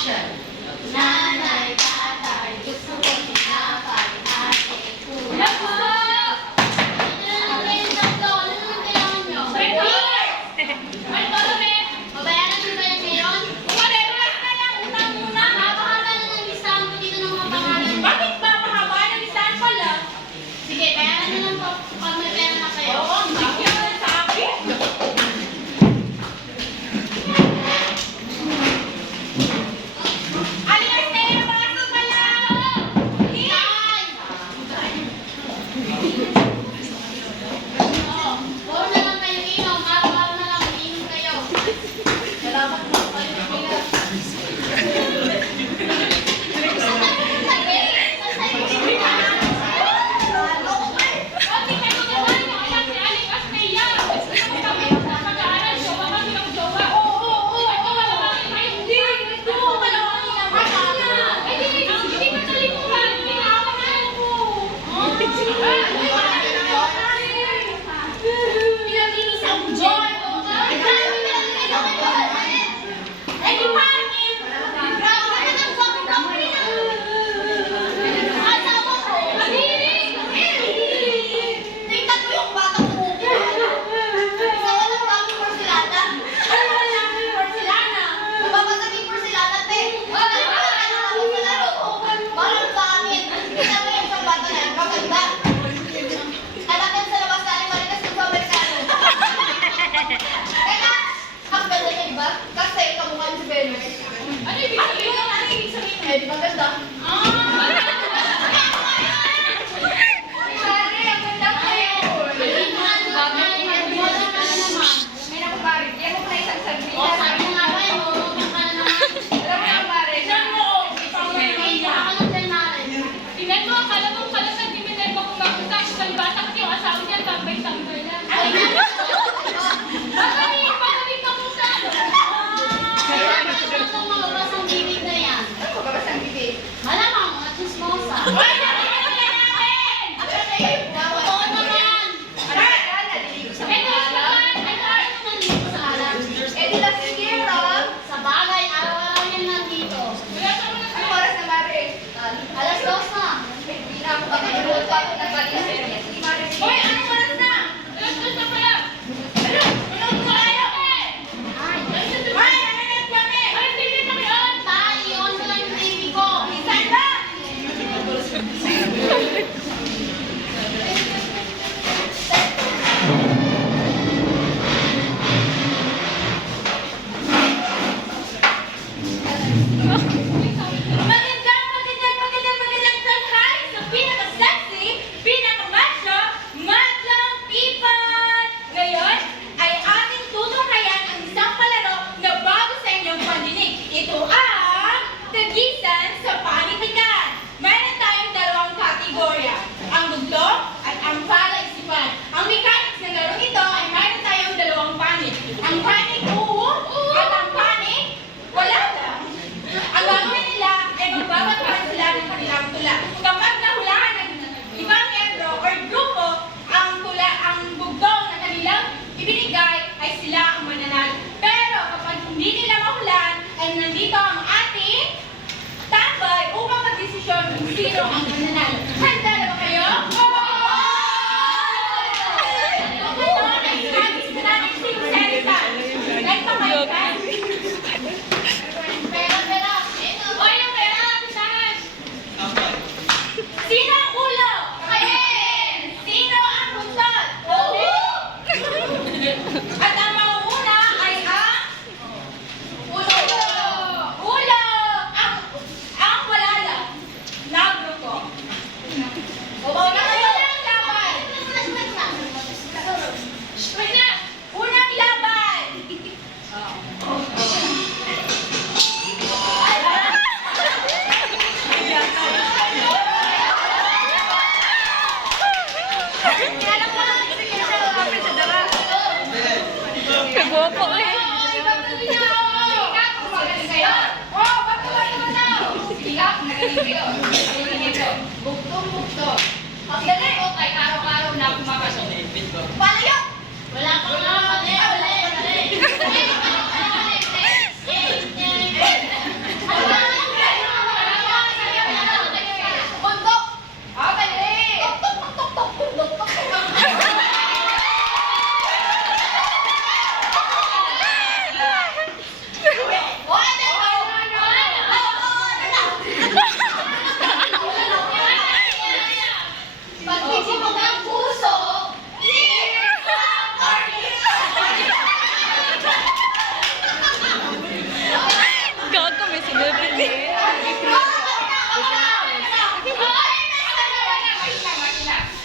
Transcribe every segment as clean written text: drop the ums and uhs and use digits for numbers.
Action! Nanay, tatay, gusto ko tinapay, ate, kuya. Eh, di ba ganda? Sino ang mananalo? Handa na ba kayo? Sino ang ulo? Sino ang buntot? At ang mauuna ay ang ulo. Ulo! Ang wala lang. Nagruko. Unang laban. Unang laban. Kagwapo eh. Bugtong-bugto. Ang galing ko kay araw-araw na kumakaso. Palayo! Wala pa nga. Mali.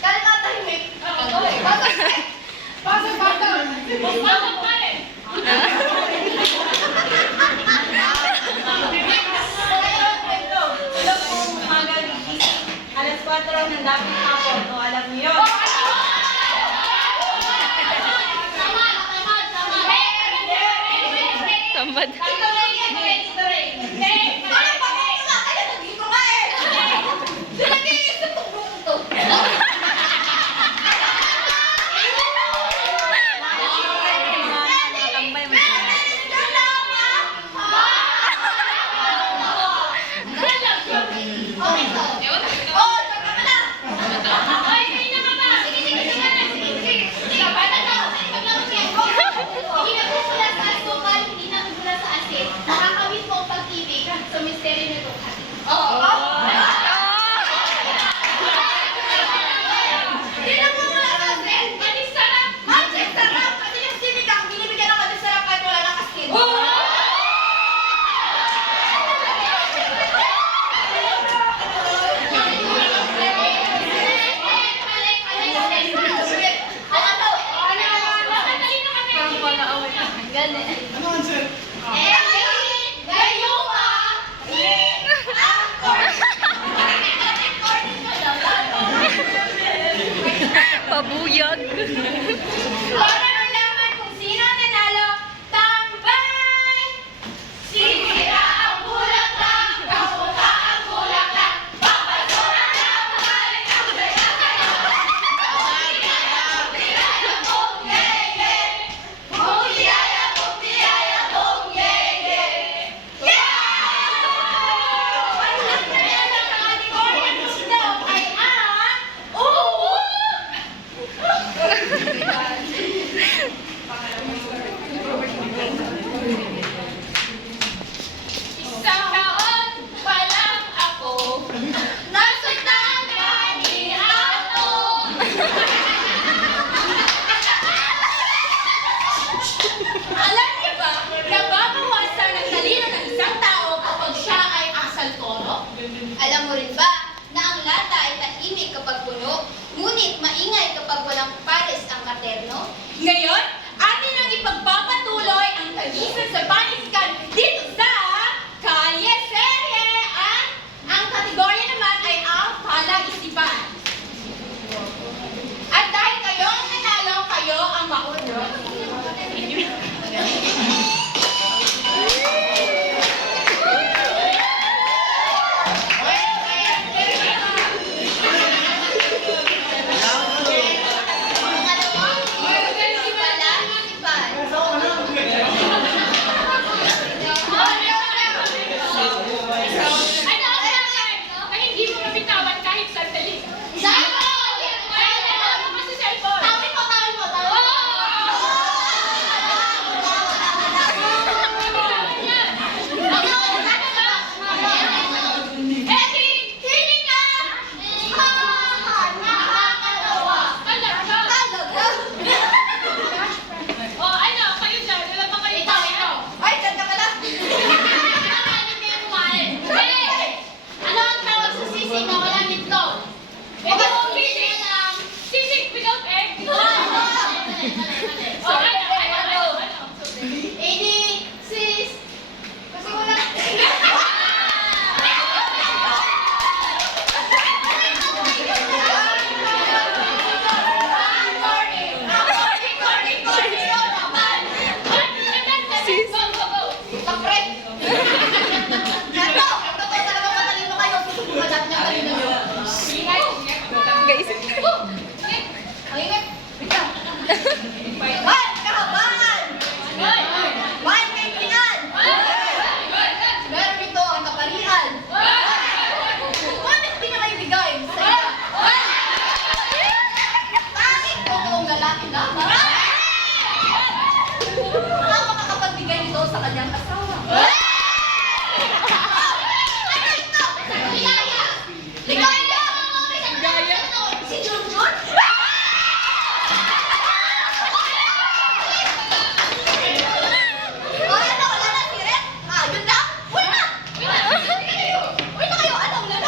Kalma, tahimik. Pasok. Pasok pa rin. Alam ko, umaga gigising. Alas 4 raw ng dapat hapon. No, alam niyo yun. Tambad. Tambay mo siya. Nakakawin mo ang pag-ibig sa misteryo nito. Tingnan mo muna sa asin. Manis sarap. Manis sarap. Kasi yung sinigang, binibigyan ng manis sarap kahit wala ng asin. Pabuyag. Para malaman kung sino ang nanalo, tambay! Sisira ang bulaklak, kapunta ang bulaklak, papasura na mahalit ang Isang taon pa lang ako, nasa tangan ni ako. Alam niyo ba, nababawasan ang talino ng isang tao kapag siya ay asal toro? Alam mo rin ba na ang lata ay tahimik kapag puno, ngunit maingay kapag walang pares ang katerno? Ngayon, atin ang ipagpapatuloy ang tagisan sa paniskan dito sa Kalye Serye at ang kategorya naman ay ang palaisipan. At dahil kayo ang nanalo, kayo ang maunod. sa kanyang asawa. Ano ito? Ligaya! Ligaya! Ligaya? Si Junjun? Wala na si Red? Ah, yun lang? Uy na! Uy na kayo! Ano? Wala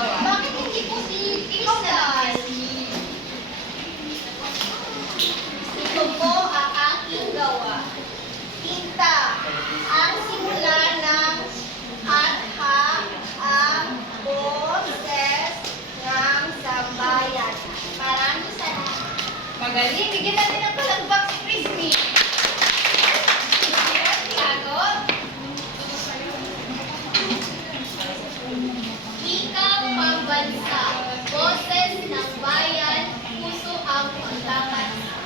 gawa? Bakit hindi po si Crystal? Ito po ang aking gawa. Tinta. Ang simula ng hatha ang boses ng sambayan. Maraming salamat. Magaling. Bigyan natin ng palakpak si Crispy. Sagot. Ikaw pambansa, boses ng bayan, puso ang pagkakansa.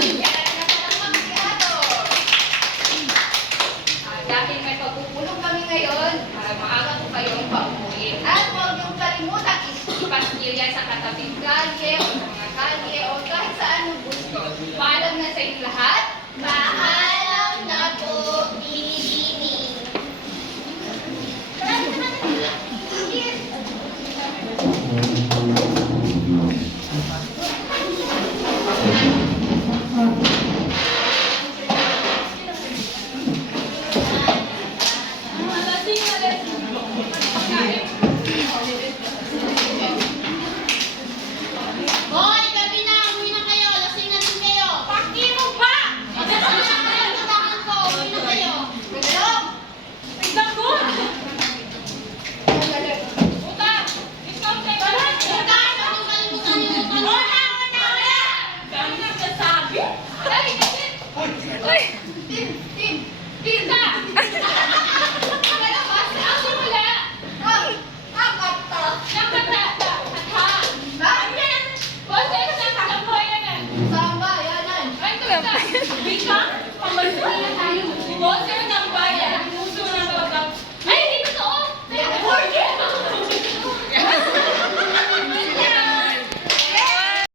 Bigyan natin ng palakpak si Ato. Dahil may pagpupulong kami ngayon, maaga po kayong pauwi. At huwag niyong kalimutan ipaskil yan sa katabing kalye o sa mga kalye o kahit saan mo gusto. Paalam na sa inyong lahat. Bye!